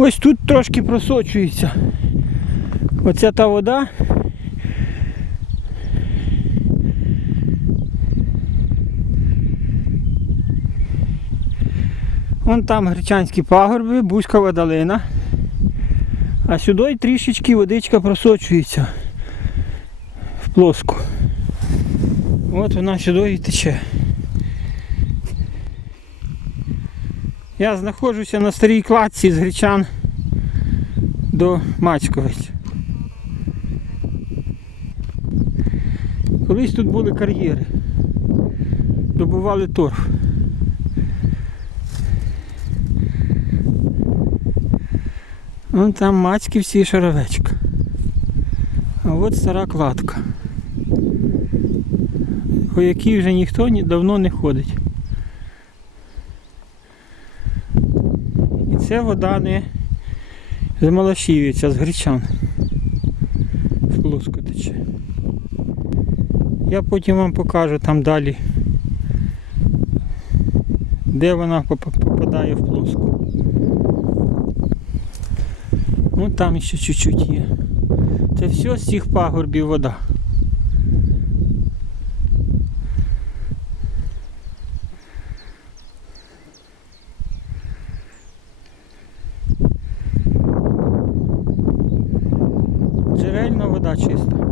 Ось тут трошки просочується. Оця та вода. Вон там гречанські пагорби, бузька долина. А сюди трішечки водичка просочується в плоску. От вона сюди і тече. Я знаходжуся на старій кладці з Гречан до Мацьковець. Колись тут були кар'єри. Добували торф. Вон там Мацьківці і Шаровечка. А от стара кладка. По якій вже ніхто давно не ходить. Це вода не з Малашівця, з Гречан. З Плоску тече. Я потім вам покажу там далі, де вона попадає в плоску. Ну там ще чуть-чуть є. Це все з цих пагорбів вода. сильно вода чиста.